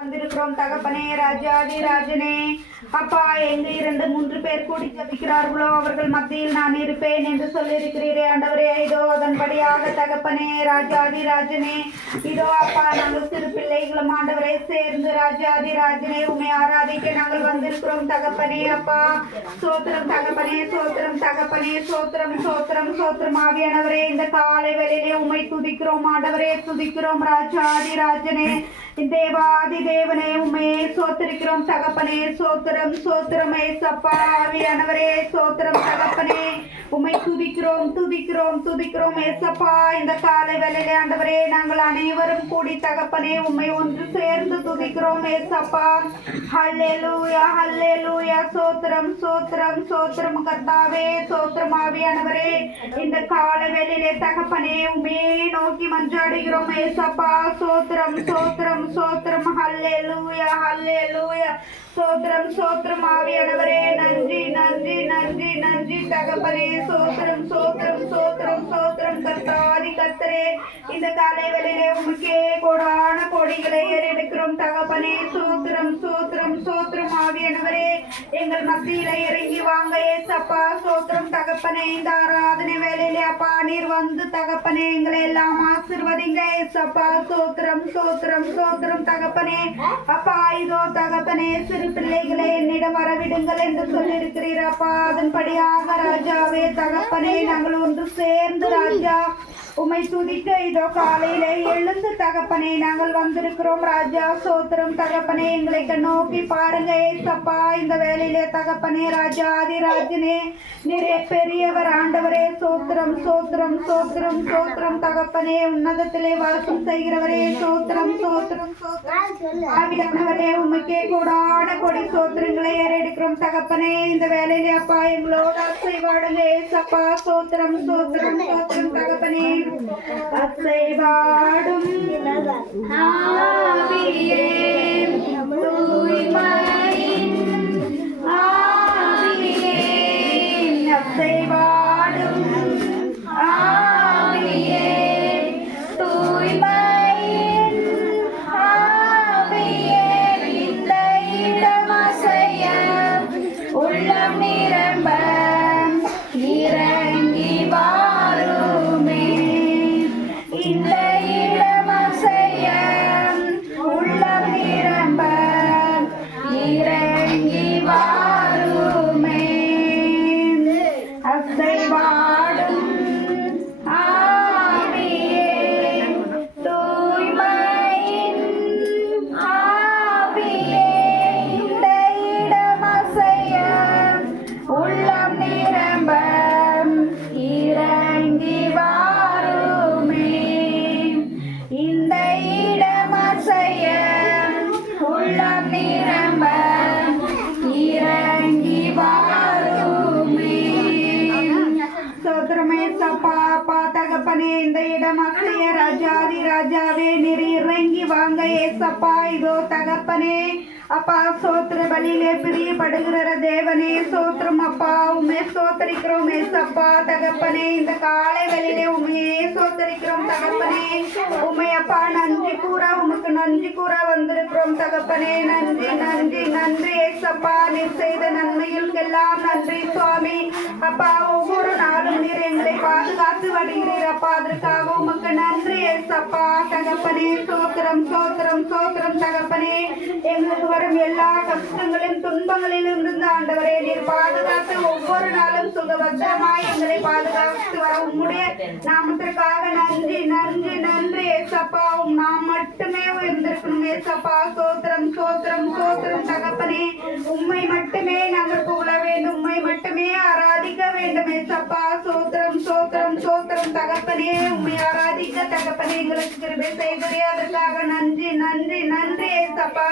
வந்திருக்கிறோம் தகப்பனே, ராஜாதி ராஜனே. அப்பா, எங்க 2-3 பேர் கூடி ஜபிக்கிறார்களோ அவர்கள் மத்தியில் நான் இருப்பேன் என்று சொல்லியிருக்கிறீரே ஆண்டவரே. இதோ அதன்படியாக தகப்பனே, ராஜாதி ராஜனே, இதோ அப்பா நாங்கள் சிறு பிள்ளைகளும் ஆண்டவரை சேர்ந்து ராஜாதி ராஜனே உண்மை ஆராதிக்க நாங்கள் வந்திருக்கிறோம் தகப்பனே. அப்பா சோத்திரம் தகப்பனே, சோத்திரம் தகப்பனே, சோத்திரம் சோத்திரம் சோத்திரம் ஆவியானவரே. இந்த காலை வேளையிலே உண்மை துதிக்கிறோம் ஆண்டவரே, துதிக்கிறோம் ராஜாதி ராஜனே, தேவாதி தேவனே. உண்மையே சோத்திருக்கிறோம் தகப்பனே, சோத்திரம் சோத்திரம் ஏசப்பா ஆவியானவரே, சோத்திரம் தகப்பனே. உம்மை துதிக்கிறோம் துதிக்கிறோம் துதிக்கிறோம் ஏசப்பா. இந்த காலை வேளையிலே ஆண்டவரே நாங்கள் அனைவரும் கூடி தகப்பனே உம்மை ஒன்று சேர்ந்து துதிக்கிறோம் ஏசப்பா. ஹல்லேலூயா ஹல்லேலூயா. சோத்திரம் சோத்திரம் சோத்திரம் கர்த்தாவே, சோத்திரம் ஆவியானவரே. இந்த காலை வேளையிலே தகப்பனே உம்மையே நோக்கி மன்றாடுகிறோம் ஏசப்பா. சோத்திரம் சோத்திரம் சோத்திரம். ஹல்லேலூயா ஹல்லேலூயா. சோத்திரம் சோத்திரம் ஆவியானவரே. நன்றி நன்றி நன்றி நன்றி தகப்பனே. சோத்திரம் சோத்திரம் சோத்திரம் சோத்திரம் கர்த்தாதி கர்த்தரே. இந்த காலை வேளையிலே உமக்கே கோடான கோடிகளை ஏறெடுக்கிறோம் தகப்பனே. சோத்திரம் சோத்திரம் சோத்திரம் ஆவியானவரே. எங்கள் மத்தியில இறங்கி வாங்க ஏசப்பா. சோத்திரம் தகப்பனே. இந்த ஆராதனை வேளையிலே அப்பா நீர் வந்து தகப்பனே எங்களை எல்லாம் ஆசீர்வதிங்க ஏசப்பா. சோத்திரம் சோத்திரம் சோத்திரம் தகப்பனே. அப்பா இதோ தகப்பனே சிறு பிள்ளைகளை என்னிடம் வரவிடுங்கள் என்று சொல்லியிருக்கிறீர் அப்பா. அதன்படியாக ராஜாவே தகப்பனே நாங்கள் ஒன்று சேர்ந்து ராஜா உம்மை துதிக்க இதோ காலையிலே எழுந்து தகப்பனே நாங்கள் வந்திருக்கிறோம் ராஜா. சோத்திரம் தகப்பனே. எங்களை நோக்கி பாருங்க ஏசப்பா. இந்த வேலையிலே தகப்பனே ராஜாதி ராஜனே நிறைய பெரியவர் ஆண்டவரே. சோத்திரம் சோத்திரம் சோத்திரம் சோத்திரம் தகப்பனே. உன்னதத்திலே வாசம் செய்கிறவரே. சோத்திரம் சோத்திரம் சோத்திரம் ஆவியானவரே. உமக்கே கூடான கொடி சோத்திரங்களை ஏறெடுக்கிறோம் தகப்பனே. இந்த வேலையிலே அப்பா எங்களோட அசைவாடுங்க ஏசப்பா. சோத்திரம் சோத்திரம் சோத்திரம் தகப்பனே. அசைவாடும் ஆவியே, தூய்மையின் ஆவியே, அசைவாடும் ஆவியே, தூய்மையின் ஆவியே. இந்த இடம் அசைய உள்ளம் நிரம்ப இறங்கி வாருமே. இந்த இடம் அசைய உள்ளம் நிரம்ப இறங்கி வாருமே. அசைவாடும் ஆவியே, தூய்மையின் ஆவியே. இந்த இடம் அசைய உள்ளம் நிரம்ப இறங்கி வாருமே. இந்த இடம் அசைய உள்ளம் நிரம்ப இறங்கி வாருமே. சோத்திரமே சப்பா அப்பா தகப்பனே. இந்த இடம் அசைய ராஜாதி ராஜாவே நீர் இறங்கி வாங்க ஏசப்பா. இதோ தகப்பனே அப்பா சோத்திர பலியிலே பிரியப்படுகிற தேவனே. சோத்திரம் அப்பா. உண்மை சோத்தரிக்கிறோம் ஏசப்பா தகப்பனே. இந்த காலை வேளையிலே உண்மையே சோத்தரிக்கிறோம் தகப்பனே. உண்மை அப்பா நன்றி கூற உமக்கு நன்றி கூற வந்திருக்கிறோம் தகப்பனே. நன்றி நன்றி நன்றி ஏசப்பா. நீர் செய்த நன்மைகளுக்கெல்லாம் நன்றி சுவாமி. அப்பா ஒவ்வொரு நாளும் நீர் எங்களை பாதுகாத்து வருகிறீர் அப்பா. அதற்காக உமக்கு நன்றி ஏசப்பா தகப்பனே. சோத்திரம் சோத்திரம் சோத்திரம் தகப்பனே. எங்களுக்கு வரும் எல்லா கஷ்டங்களிலும் துன்பங்களிலும் இருந்து ஆண்டவரே நீர் பாதுகாத்து ஒவ்வொரு நாளும் சுகபத்திரமாய் எங்களை பாதுகாத்து வர உம்முடைய நாமத்திற்காக நன்றி நன்றி நன்றி ஏசப்பா. நாம் மட்டுமே உயர்ந்திருக்கணும் ஏசப்பா. சோத்திரம் சோத்திரம் சோத்திரம் தகப்பனே. உம்மை மட்டுமே நாங்கள் புகழ வேண்டும், உம்மை மட்டுமே ஆராதிக்க வேண்டும் ஏசப்பா. சோத்திரம் சோத்திரம் சோத்திரம் தகப்பனே. உம்மை ஆராதிக்க தகப்பனே எங்களுக்கு கிருபை செய்கிறே. அதற்காக நன்றி நன்றி நன்றி ஏசப்பா.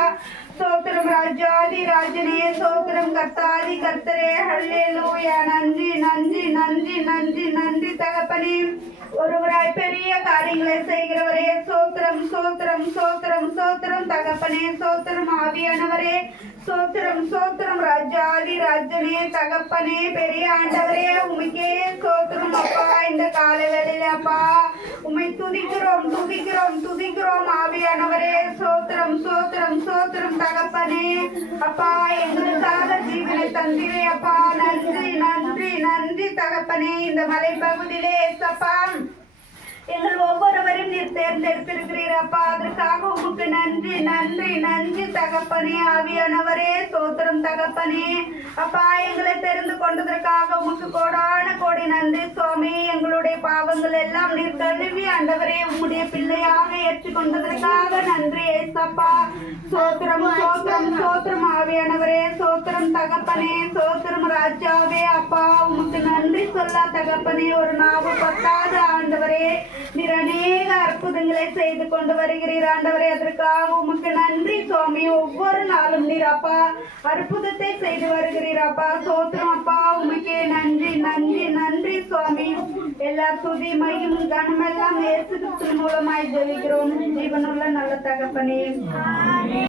சோத்திரம் ராஜாதி ராஜனே. சோத்திரம் கர்த்தாதி கர்த்தரே. ஹல்லேலூயா. நன்றி நன்றி நன்றி நன்றி நன்றி தகப்பனே. ஒருவராய் பெரிய காரியங்களை செய்கிறவரே. சோத்திரம் சோத்திரம் சோத்திரம் சோத்திரம் தகப்பனே. சோத்திரம் ஆவியானவரே. சோத்திரம் சோத்திரம் ராஜாதி ராஜனே தகப்பனே. பெரிய ஆண்டவரே உமக்கே சோத்திரம் அப்பா. இந்த காலை வேளையில அப்பா உம்மை துதிக்கிறோம் துதிக்கிறோம் துதிக்கிறோம் ஆவியானவரே. சோத்திரம் சோத்திரம் சோத்திரம் தகப்பனே. அப்பா எங்களுக்காக ஜீவனை தந்திரே அப்பா. நன்றி நன்றி நன்றி தகப்பனே. இந்த மலைப்பகுதியிலே ஏசப்பா எங்கள் ஒவ்வொருவரையும் நீர் தேர்ந்தெடுத்திருக்கிறீர் அப்பா. அதற்காக உமக்கு நன்றி நன்றி நன்றி தகப்பனே. ஆவியானவரே சோத்திரம் தகப்பனே. அப்பா எங்களை தெரிந்து கொண்டதற்காக உமக்கு கோடான கோடி நன்றி சுவாமி. எங்களுடைய பாவங்கள் எல்லாம் நீர் கழுவி ஆண்டவரே உம்முடைய பிள்ளையாக ஏற்றுக்கொண்டதற்காக நன்றி ஏசப்பா. சோத்திரம் சோத்திரம் சோத்திரம் ஆவியானவரே. சோத்திரம் தகப்பனே. சோத்திரம் ராஜாவே. அப்பா உமக்கு நன்றி சொல்ல தகப்பனே ஒரு நாவு பத்தாது ஆண்டவரே. நீர் அநேக அற்புதங்களை செய்து கொண்டு வருகிறீர் ஆண்டவரே. அதற்காக உமக்கு நன்றி சுவாமி. ஒவ்வொரு நாளும் நீர் அப்பா அற்புதத்தை செய்து வருகிறீர் அப்பா. சோத்திரம் அப்பா உமக்கே நன்றி நன்றி நன்றி சுவாமி. எல்லா துதி மையும் கனமெல்லாம் இயேசு கிறிஸ்து மூலமாய் ஜெபிக்கிறோம் ஜீவனுள்ள நல்ல தகப்பனே.